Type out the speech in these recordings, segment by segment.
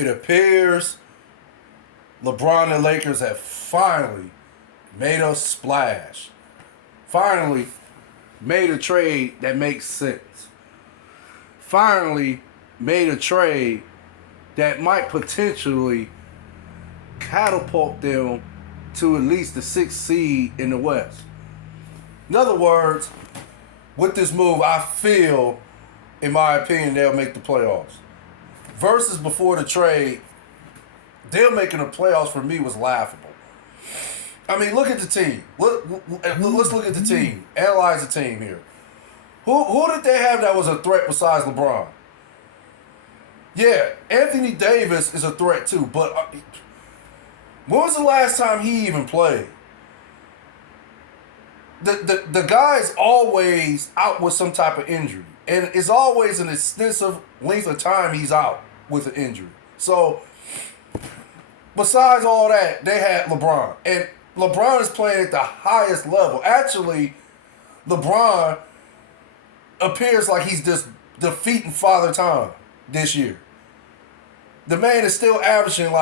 It appears LeBron and Lakers have finally made a splash. Finally made a trade that makes sense. Finally made a trade that might potentially catapult them to at least the 6th seed in the West. In other words, with this move, I feel, in my opinion, they'll make the playoffs. Versus before the trade, them making the playoffs for me was laughable. I mean, look at the team. Let's look at the team. Analyze the team here. Who did they have that was a threat besides LeBron? Yeah, Anthony Davis is a threat too, but when was the last time he even played? The guy's always out with some type of injury. And it's always an extensive length of time he's out with an injury. So, besides all that, they had LeBron. And LeBron is playing at the highest level. Actually, LeBron appears like he's just defeating Father Time this year. The man is still averaging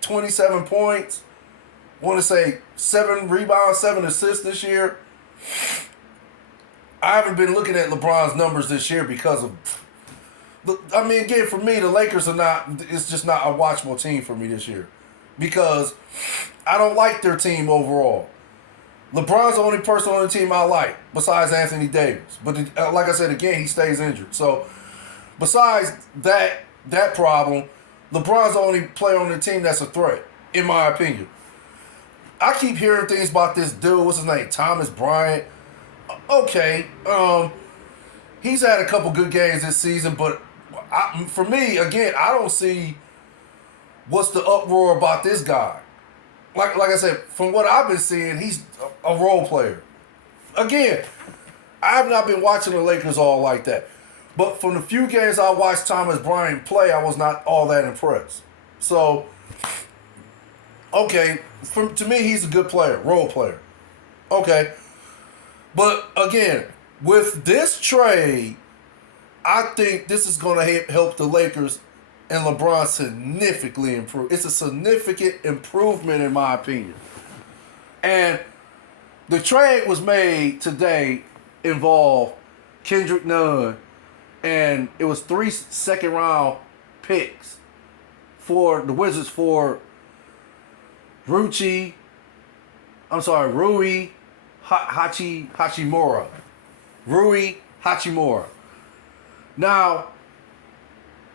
27 points? I want to say 7 rebounds, 7 assists this year. I haven't been looking at LeBron's numbers this year because of... again, for me, the Lakers are not... It's just not a watchable team for me this year. Because I don't like their team overall. LeBron's the only person on the team I like, besides Anthony Davis. But like I said, again, he stays injured. So, besides that problem, LeBron's the only player on the team that's a threat, in my opinion. I keep hearing things about this dude, what's his name, Thomas Bryant. Okay, he's had a couple good games this season, but for me, again, I don't see what's the uproar about this guy. Like I said, from what I've been seeing, he's a role player. Again, I have not been watching the Lakers all like that. But from the few games I watched Thomas Bryant play, I was not all that impressed. So, okay, to me, he's a good player, role player. Okay. But again, with this trade, I think this is going to help the Lakers and LeBron significantly improve. It's a significant improvement in my opinion. And the trade was made today, involved Kendrick Nunn, and it was 3 second-round picks for the Wizards for Rui Hachimura. Rui Hachimura. Now,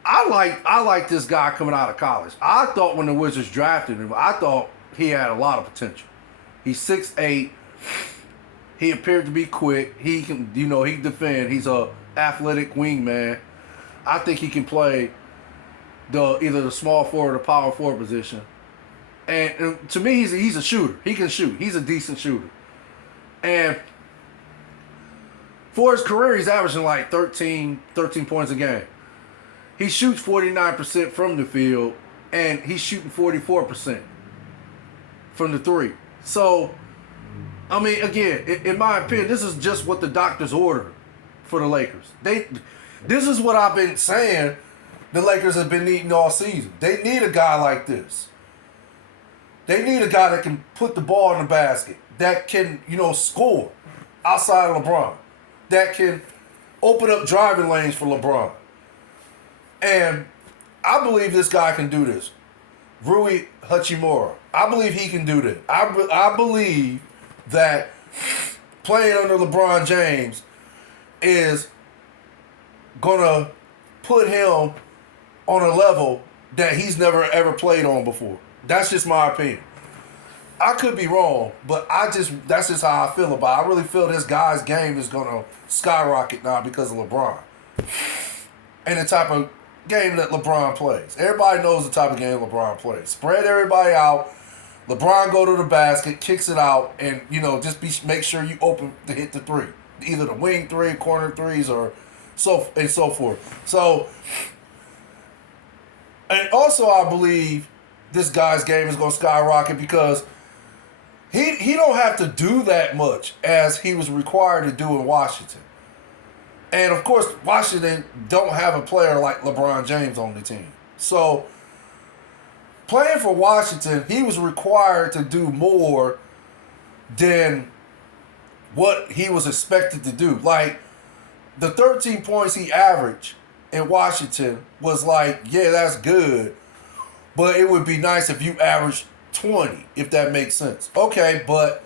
I like this guy coming out of college. I thought when the Wizards drafted him, I thought he had a lot of potential. He's 6'8". He appeared to be quick. He can, he can defend. He's a athletic wingman. I think he can play either the small forward or power forward position. And to me, he's a shooter. He can shoot. He's a decent shooter. And for his career, he's averaging 13 points a game. He shoots 49% from the field, and he's shooting 44% from the three. So, I mean, again, in my opinion, this is just what the doctors ordered for the Lakers. This is what I've been saying the Lakers have been needing all season. They need a guy like this. They need a guy that can put the ball in the basket, that can, score outside of LeBron, that can open up driving lanes for LeBron. And I believe this guy can do this. Rui Hachimura. I believe he can do that. I believe that playing under LeBron James is going to put him on a level that he's never ever played on before. That's just my opinion. I could be wrong, but that's just how I feel about it. I really feel this guy's game is going to skyrocket now because of LeBron. And the type of game that LeBron plays. Everybody knows the type of game LeBron plays. Spread everybody out. LeBron go to the basket, kicks it out, and, just make sure you open to hit the three. Either the wing three, corner threes, or so forth. So, and also I believe this guy's game is going to skyrocket because he don't have to do that much as he was required to do in Washington. And, of course, Washington don't have a player like LeBron James on the team. So, playing for Washington, he was required to do more than what he was expected to do. Like, the 13 points he averaged in Washington was like, yeah, that's good, but it would be nice if you averaged 20, if that makes sense. Okay, but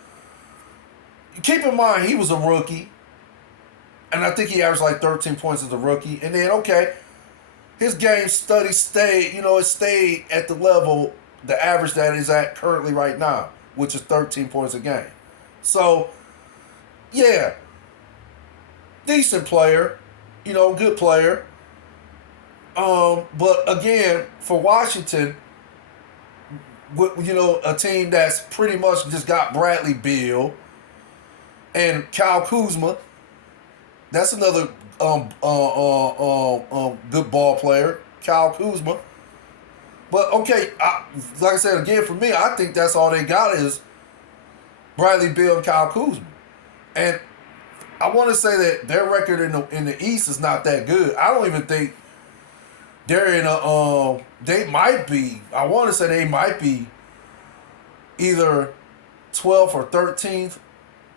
keep in mind, he was a rookie, and I think he averaged like 13 points as a rookie, and then, okay, his game study stayed, it stayed at the level, the average that is at currently right now, which is 13 points a game. So, yeah, decent player, good player. But again, for Washington, a team that's pretty much just got Bradley Beal and Kyle Kuzma. That's another good ball player, Kyle Kuzma. But okay, like I said again, for me, I think that's all they got is Bradley Beal and Kyle Kuzma, and I want to say that their record in the East is not that good. I don't even think they're in a they might be. I want to say they might be either 12th or 13th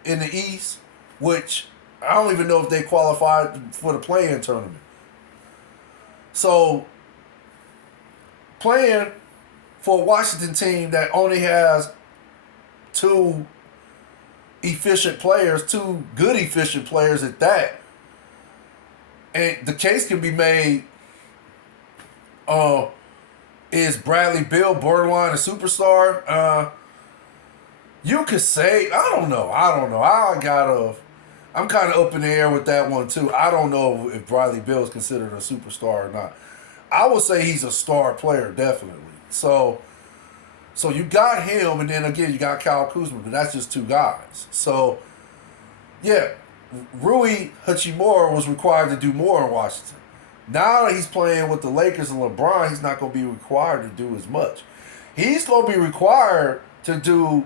in the East, which I don't even know if they qualified for the play-in tournament. So, playing for a Washington team that only has two good efficient players at that, and the case can be made, is Bradley Beal borderline a superstar? You could say, I don't know. I'm kind of up in the air with that one too. I don't know if Bradley Beal is considered a superstar or not. I would say he's a star player, definitely. So you got him, and then again you got Kyle Kuzma, but that's just two guys. So, yeah, Rui Hachimura was required to do more in Washington. Now that he's playing with the Lakers and LeBron, he's not going to be required to do as much. He's going to be required to do,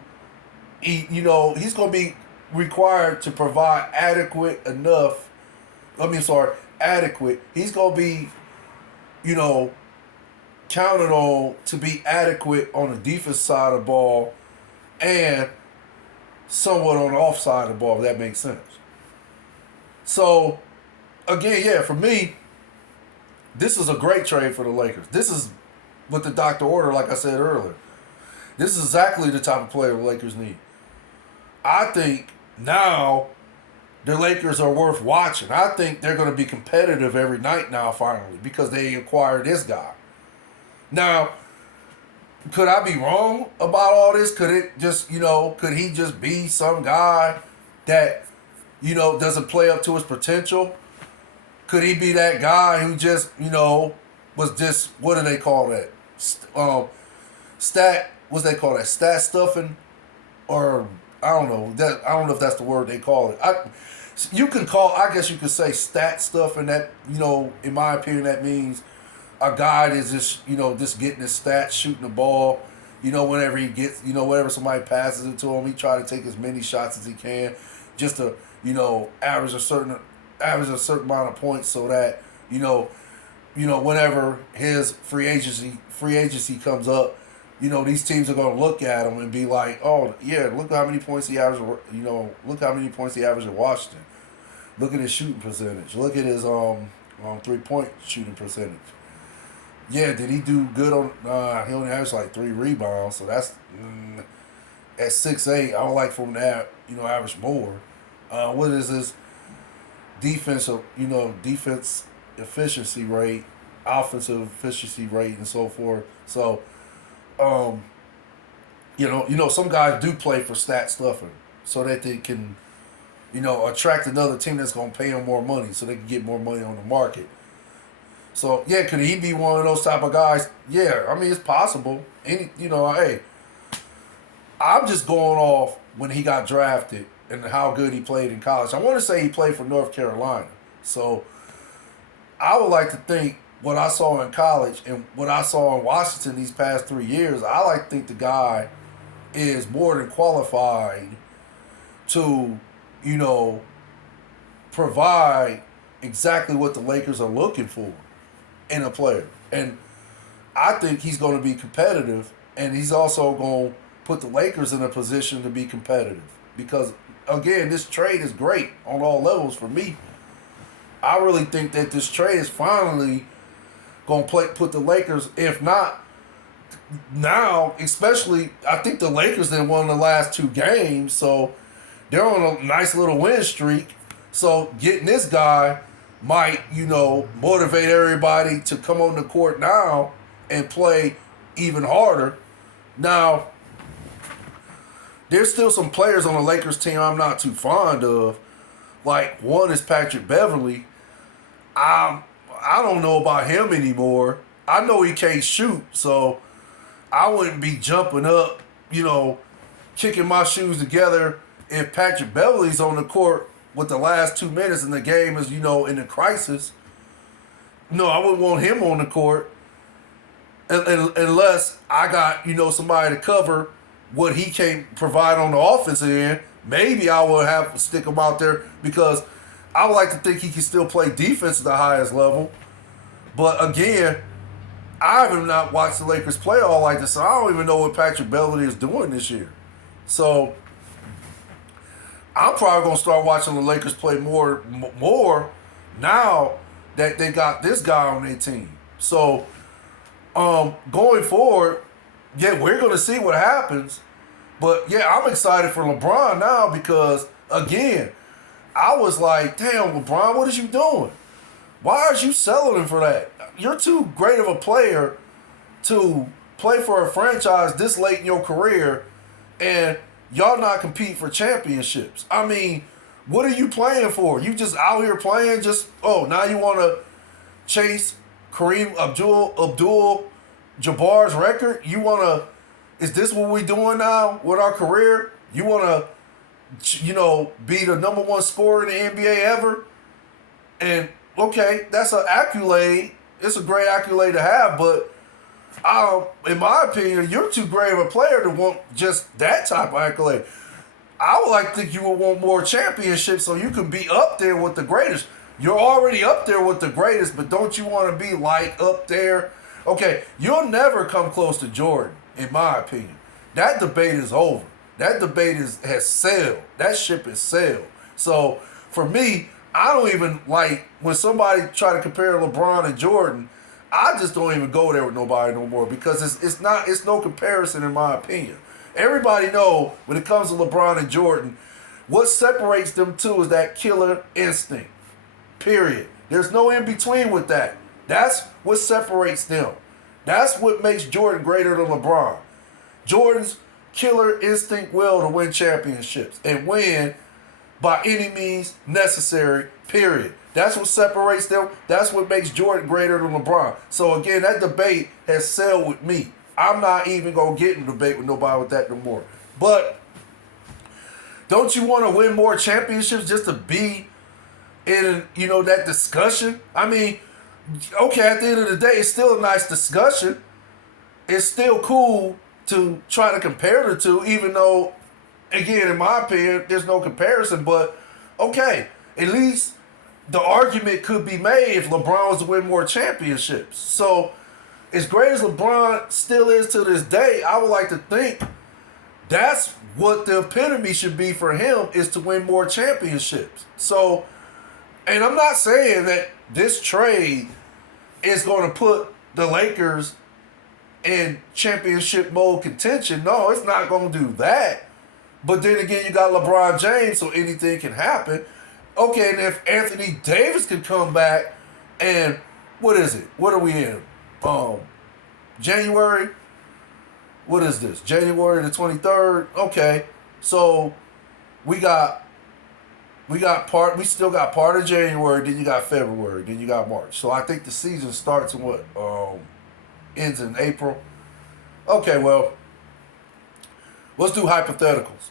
he's going to be required to provide adequate. He's going to be, counted on to be adequate on the defense side of the ball and somewhat on the off side of the ball, if that makes sense. So, again, yeah, for me, this is a great trade for the Lakers. This is what the doctor ordered, like I said earlier. This is exactly the type of player the Lakers need. I think now the Lakers are worth watching. I think they're going to be competitive every night now, finally, because they acquired this guy. Now, could I be wrong about all this? Could it just, could he just be some guy that, doesn't play up to his potential? Could he be that guy who just, was just, what do they call that? Stat stuffing? Or, I don't know if that's the word they call it. I guess you could say stat stuffing. That, in my opinion, that means a guy that's just, just getting his stats, shooting the ball, whenever he gets, whenever somebody passes it to him, he try to take as many shots as he can just to, average a certain amount of points so that, whenever his free agency comes up, these teams are going to look at him and be like, oh, yeah, look how many points he averaged, look how many points he averaged in Washington. Look at his shooting percentage. Look at his 3-point shooting percentage. Yeah, did he do good on? He only averaged like 3 rebounds, so that's at 6'8". I would like for him to average more. What is his defense efficiency rate, offensive efficiency rate, and so forth? So, some guys do play for stat stuffing so that they can, attract another team that's going to pay them more money, so they can get more money on the market. So, yeah, could he be one of those type of guys? Yeah, I mean, it's possible. Hey, I'm just going off when he got drafted and how good he played in college. I want to say he played for North Carolina. So, I would like to think what I saw in college and what I saw in Washington these past 3 years, I like to think the guy is more than qualified to, provide exactly what the Lakers are looking for in a player. And I think he's going to be competitive, and he's also going to put the Lakers in a position to be competitive. Because, again, this trade is great on all levels for me. I really think that this trade is finally going to put the Lakers, if not now, especially, I think the Lakers then won the last 2 games, so they're on a nice little win streak. So getting this guy might, motivate everybody to come on the court now and play even harder. Now, there's still some players on the Lakers team I'm not too fond of. Like, one is Patrick Beverley. I don't know about him anymore. I know he can't shoot, so I wouldn't be jumping up, kicking my shoes together if Patrick Beverley's on the court with the last 2 minutes and the game is, in a crisis. No, I wouldn't want him on the court unless I got, somebody to cover what he can't provide on the offensive end. Maybe I would have to stick him out there because I would like to think he can still play defense at the highest level. But again, I have not watched the Lakers play all like this, so I don't even know what Patrick Beverley is doing this year. So I'm probably going to start watching the Lakers play more now that they got this guy on their team. So going forward, yeah, we're going to see what happens. But, yeah, I'm excited for LeBron now because, again, I was like, damn, LeBron, what is you doing? Why are you settling for that? You're too great of a player to play for a franchise this late in your career and y'all not compete for championships. I mean, what are you playing for? You just out here playing now you want to chase Kareem Abdul-Jabbar's record? You want to, is this what we doing now with our career? You want to, be the number 1 scorer in the NBA ever? And, okay, that's an accolade. It's a great accolade to have, but in my opinion, you're too great of a player to want just that type of accolade. I would like to think you would want more championships so you can be up there with the greatest. You're already up there with the greatest, but don't you want to be like up there? Okay, you'll never come close to Jordan, in my opinion. That debate is over. That debate has sailed. That ship has sailed. So for me, I don't even like when somebody try to compare LeBron and Jordan. I just don't even go there with nobody no more because it's no comparison in my opinion. Everybody know when it comes to LeBron and Jordan, what separates them two is that killer instinct. Period. There's no in between with that. That's what separates them. That's what makes Jordan greater than LeBron. Jordan's killer instinct will to win championships and win by any means necessary, period. That's what separates them. That's what makes Jordan greater than LeBron. So again, that debate has sailed with me. I'm not even going to get in a debate with nobody with that no more. But don't you want to win more championships just to be in, that discussion? I mean, okay, at the end of the day, it's still a nice discussion. It's still cool to try to compare the two, even though, again, in my opinion, there's no comparison. But, okay, at least the argument could be made if LeBron was to win more championships. So, as great as LeBron still is to this day, I would like to think that's what the epitome should be for him, is to win more championships. So, and I'm not saying that this trade is going to put the Lakers in championship mode contention. No, it's not going to do that. But then again, you got LeBron James, so anything can happen. Okay, and if Anthony Davis can come back and, what is it? What are we in? January? What is this? January the 23rd? Okay. So we still got part of January, then you got February, then you got March. So I think the season starts in ends in April. Okay, well, let's do hypotheticals.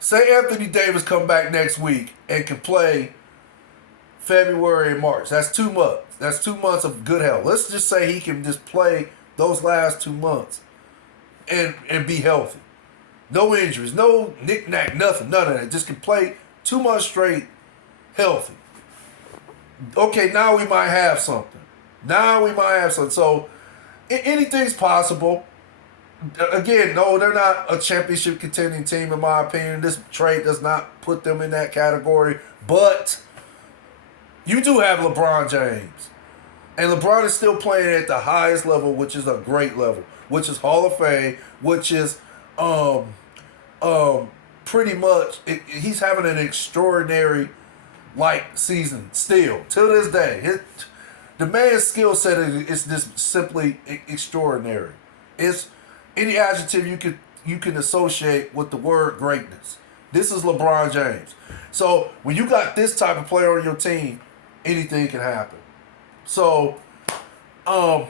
Say Anthony Davis come back next week and can play February and March. That's 2 months. That's 2 months of good health. Let's just say he can just play those last 2 months and be healthy. No injuries, no knick-knack, nothing, none of that. Just can play 2 months straight healthy. Okay, now we might have something. So Anything's possible. Again, no, they're not a championship contending team in my opinion. This trade does not put them in that category. But you do have LeBron James. And LeBron is still playing at the highest level, which is a great level, which is Hall of Fame, which is pretty much he's having an extraordinary season still till this day. The man's skill set is just simply extraordinary. It's any adjective you can associate with the word greatness. This is LeBron James. So when you got this type of player on your team, anything can happen. So, my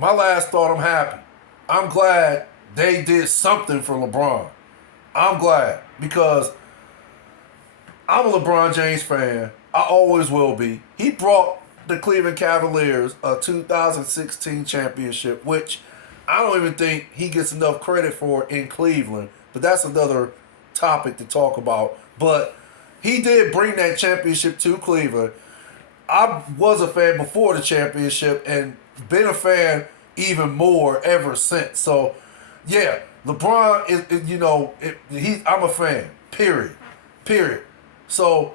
last thought, I'm happy. I'm glad they did something for LeBron. I'm glad because I'm a LeBron James fan. I always will be. He brought the Cleveland Cavaliers a 2016 championship, which I don't even think he gets enough credit for in Cleveland. But that's another topic to talk about. But he did bring that championship to Cleveland. I was a fan before the championship and been a fan even more ever since. So, yeah, LeBron is I'm a fan. Period. So,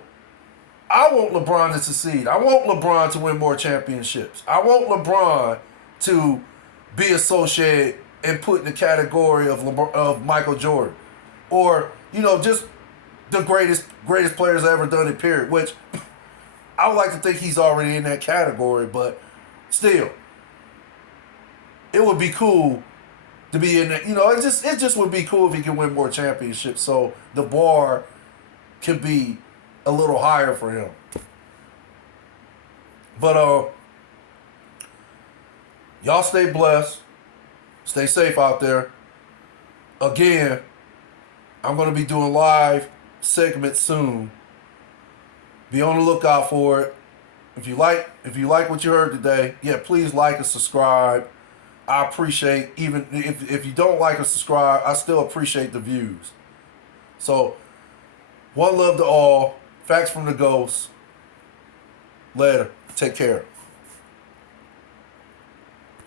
I want LeBron to succeed. I want LeBron to win more championships. I want LeBron to be associated and put in the category of Michael Jordan, or just the greatest players ever done it. Period. Which I would like to think he's already in that category, but still, it would be cool to be in that. It just would be cool if he can win more championships, so the bar could be a little higher for him. But y'all stay blessed, stay safe out there. Again, I'm gonna be doing live segments soon. Be on the lookout for it. If you like what you heard today, please like and subscribe. I appreciate, even if you don't like or subscribe, I still appreciate the views. So, one love to all. Facts from the Ghost. Later. Take care.